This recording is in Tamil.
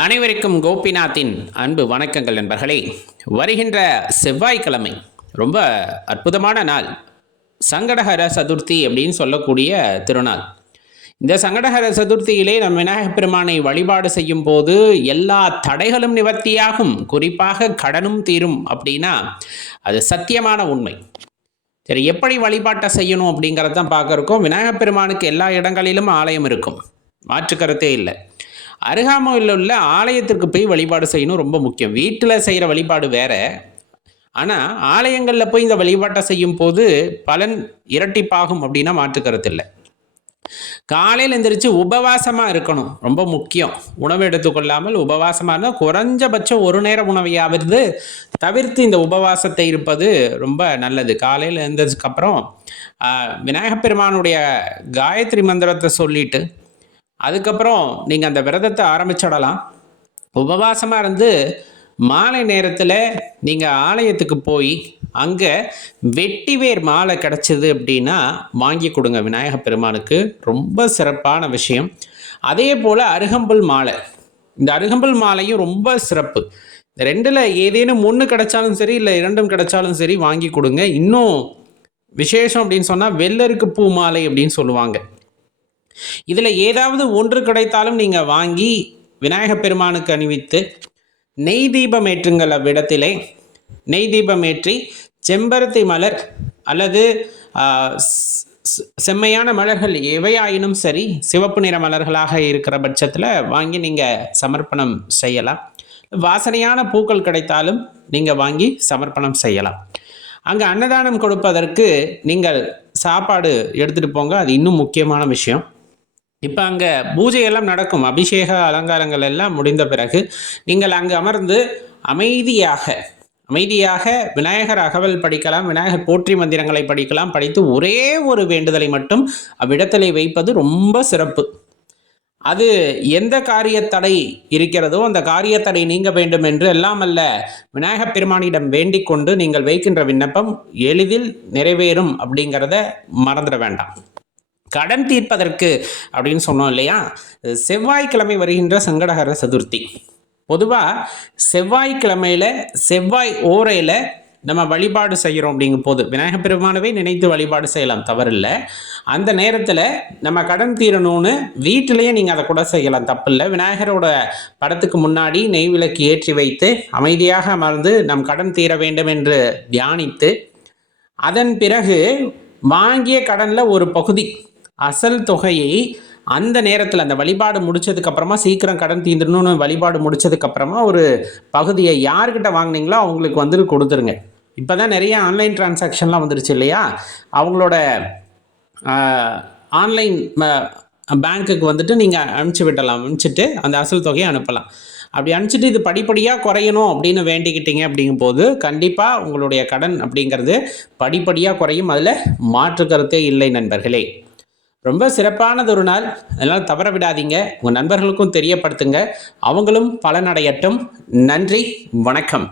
அனைவருக்கும் கோபிநாத்தின் அன்பு வணக்கங்கள் நண்பர்களே. வருகின்ற செவ்வாய்க்கிழமை ரொம்ப அற்புதமான நாள். சங்கடஹர சதுர்த்தி அப்படின்னு சொல்லக்கூடிய திருநாள். இந்த சங்கடஹர சதுர்த்தியிலே நம் விநாயகப் பெருமானை வழிபாடு செய்யும் போது எல்லா தடைகளும் நிவர்த்தியாகும், குறிப்பாக கடனும் தீரும் அப்படின்னா அது சத்தியமான உண்மை. சரி, எப்படி வழிபாட்டை செய்யணும் அப்படிங்கிறத தான் பார்க்க இருக்கோம். விநாயகப் பெருமானுக்கு எல்லா இடங்களிலும் ஆலயம் இருக்கும், மாற்று கருத்தே இல்லை. அருகாமையில் உள்ள ஆலயத்திற்கு போய் வழிபாடு செய்யணும், ரொம்ப முக்கியம். வீட்டில் செய்கிற வழிபாடு வேற, ஆனால் ஆலயங்களில் போய் இந்த வழிபாட்டை செய்யும் போது பலன் இரட்டிப்பாகும் அப்படின்னா மாற்றுக்கருத்து இல்லை. காலையில் எந்திரிச்சு உபவாசமாக இருக்கணும், ரொம்ப முக்கியம். உணவு எடுத்துக்கொள்ளாமல் உபவாசமாக இருந்தால் குறைஞ்சபட்சம் ஒரு நேர உணவையாவது தவிர்த்து இந்த உபவாசத்தை இருப்பது ரொம்ப நல்லது. காலையில் எழுந்ததுக்கப்புறம் விநாயகப் பெருமானுடைய காயத்ரி மந்திரத்தை சொல்லிட்டு அதுக்கப்புறம் நீங்கள் அந்த விரதத்தை ஆரம்பிச்சிடலாம். உபவாசமாக இருந்து மாலை நேரத்தில் நீங்கள் ஆலயத்துக்கு போய் அங்கே வெட்டிவேர் மாலை கிடச்சிது அப்படின்னா வாங்கி கொடுங்க விநாயகப் பெருமானுக்கு, ரொம்ப சிறப்பான விஷயம். அதே போல் அருகம்புல் மாலை, இந்த அருகம்புல் மாலையும் ரொம்ப சிறப்பு. இந்த ரெண்டில் ஏதேனும் ஒன்று கிடைச்சாலும் சரி, இல்லை இரண்டும் கிடைச்சாலும் சரி வாங்கி கொடுங்க. இன்னும் விசேஷம் அப்படின்னு சொன்னால் வெள்ளருக்கு பூ மாலை அப்படின்னு சொல்லுவாங்க. இதில் ஏதாவது ஒன்று கிடைத்தாலும் நீங்கள் வாங்கி விநாயகப் பெருமானுக்கு அணிவித்து நெய் தீபம் ஏற்றுங்கள். அவ்விடத்திலே நெய் தீபம் ஏற்றி செம்பருத்தி மலர் அல்லது செம்மையான மலர்கள் எவையாயினும் சரி, சிவப்பு நிற மலர்களாக இருக்கிற பட்சத்தில் வாங்கி நீங்கள் சமர்ப்பணம் செய்யலாம். வாசனையான பூக்கள் கிடைத்தாலும் நீங்கள் வாங்கி சமர்ப்பணம் செய்யலாம். அங்கே அன்னதானம் கொடுப்பதற்கு நீங்கள் சாப்பாடு எடுத்துகிட்டு போங்க, அது இன்னும் முக்கியமான விஷயம். இப்போ அங்கே பூஜையெல்லாம் நடக்கும், அபிஷேக அலங்காரங்கள் எல்லாம் முடிந்த பிறகு நீங்கள் அங்கு அமர்ந்து அமைதியாக விநாயகர் அகவல் படிக்கலாம், விநாயகர் போற்றி மந்திரங்களை படிக்கலாம். படித்து ஒரே ஒரு வேண்டுதலை மட்டும் அவ்விடத்திலே வைப்பது ரொம்ப சிறப்பு. அது எந்த காரியத்தடை இருக்கிறதோ அந்த காரியத்தடை நீங்க வேண்டும் என்று எல்லாம் அல்ல விநாயகப் பெருமானிடம் வேண்டிக் கொண்டு நீங்கள் வைக்கின்ற விண்ணப்பம் எளிதில் நிறைவேறும் அப்படிங்கிறத மறந்துட வேண்டாம். கடன் தீர்ப்பதற்கு அப்படின்னு சொன்னோம் இல்லையா, செவ்வாய்க்கிழமை வருகின்ற சங்கடஹர சதுர்த்தி. பொதுவாக செவ்வாய்க்கிழமையில் செவ்வாய் ஓரையில் நம்ம வழிபாடு செய்கிறோம் அப்படிங்கும் போது விநாயகப் பெருமானவே நினைத்து வழிபாடு செய்யலாம், தவறில்லை. அந்த நேரத்தில் நம்ம கடன் தீரணும்னு வீட்டிலேயே நீங்கள் அதை கூட செய்யலாம், தப்பில்லை. விநாயகரோட படத்துக்கு முன்னாடி நெய் விளக்கு ஏற்றி வைத்து அமைதியாக அமர்ந்து நம் கடன் தீர வேண்டும் என்று தியானித்து அதன் பிறகு வாங்கிய கடனில் ஒரு பகுதி அசல் தொகையை அந்த நேரத்தில் அந்த வழிபாடு முடிச்சதுக்கப்புறமா, சீக்கிரம் கடன் தீர்ந்துடணும்னு வழிபாடு முடிச்சதுக்கப்புறமா ஒரு பகுதியை யார்கிட்ட வாங்கினீங்களோ அவங்களுக்கு கொடுத்துருங்க. இப்போ தான் நிறைய ஆன்லைன் டிரான்சாக்ஷன்லாம் வந்துருச்சு இல்லையா, அவங்களோட ஆன்லைன் பேங்க்குக்கு நீங்கள் அனுப்பிச்சிட்டு அந்த அசல் தொகையை அனுப்பலாம். அப்படி அனுப்பிச்சிட்டு இது படிப்படியாக குறையணும் அப்படின்னு வேண்டிக்கிட்டீங்க அப்படிங்கும்போது கண்டிப்பாக உங்களுடைய கடன் அப்படிங்கிறது படிப்படியாக குறையும், அதில் மாற்று கருத்தே இல்லை நண்பர்களே. ரொம்ப சிறப்பானது ஒரு நாள், அதனால் தவற விடாதீங்க. உங்கள் நண்பர்களுக்கும் தெரியப்படுத்துங்க, அவங்களும் பலனடையட்டும். நன்றி, வணக்கம்.